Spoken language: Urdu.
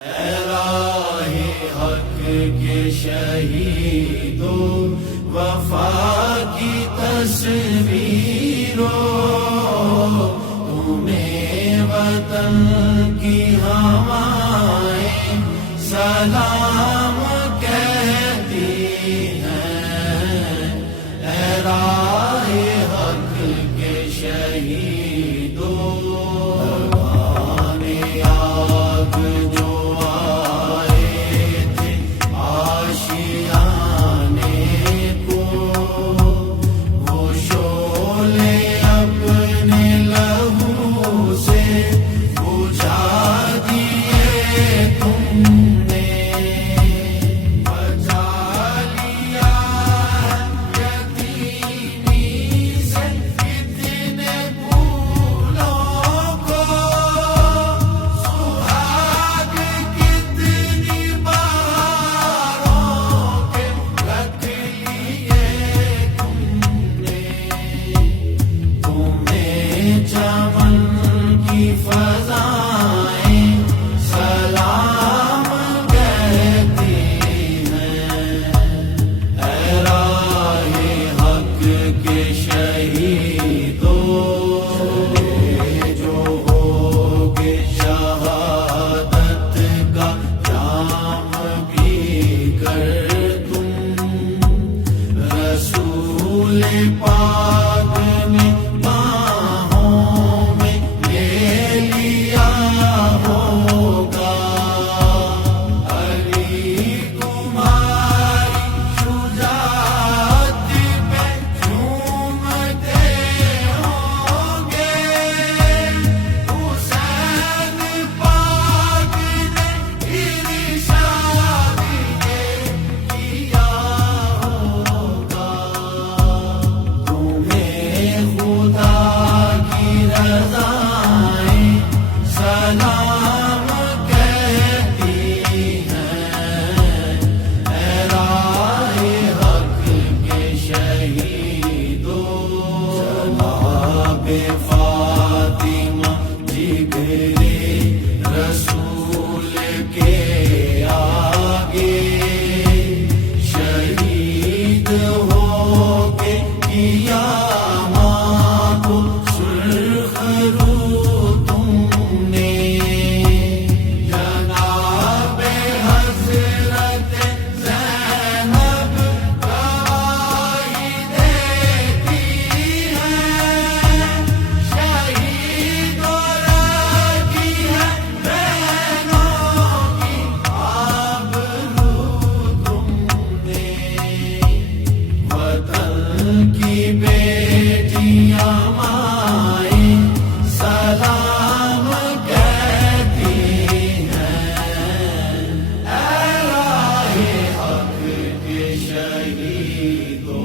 اے راہ حق کے شہیدو وفا کی تصویرو، تمہیں وطن کی ہوائیں سلام کہتی ہیں۔ اے راہ حق کے شہیدو، آگ جو آئے تھے آشیانے کو، وہ شعلے اپنے لہو سے بجھا دیے تم نے، بچا لیا یتیمی سے کتنے پھولوں کو، چمن کی فضائیں سلام کہتی ہیں۔ اے راہ حق کے شہیدو، جو ہوگے شہادت کا جام پی کر تم، رسول پاک نے سلام کہتی ہیں۔ اے راہ حق کے شہیدو، جناب فاطمہ جگرے رسول کے آگے شہید ہو کے کیا ماں کو سرخ رو کی بیٹیاں مائیں سلام کہتی ہیں۔ اے راہ حق کے شہیدو،